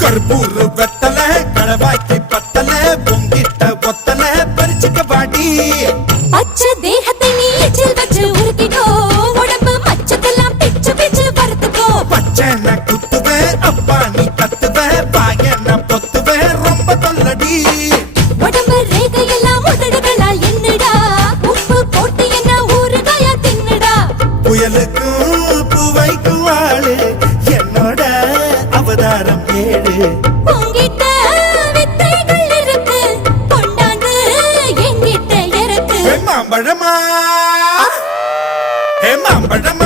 கற்பூர் வெத்தல கடவாய்க்கு பத்தல பொங்கிட்ட ஒத்தல பறிச்சுக்க பாடி பச்சை தேகத்தை நீ எச்சில் வச்சு உருக்கிட்டோ உடம்பு மச்சத்தெல்லாம் பிச்சு பிச்சு பருத்துக்கோ பச்சை நான் குத்துவேன் அப்பா நீ கத்துவேன் பாயன பொத்துவேன் ரொம்ப தொல்லடி உடம்பு ரேகையெல்லாம் உதடுகளால் என்னடா உப்பு போட்டு என்ன ஊறுகாயா தின்னுடா புயலுக்கும் பூவைக்கும் ஆளு என்னோட அவதாரம் ஏழு உங்கிட்ட வித்தைகள் இருக்கு கொண்டாந்து எங்கிட்ட இருக்கு மாம்பழமா மாம்பழமா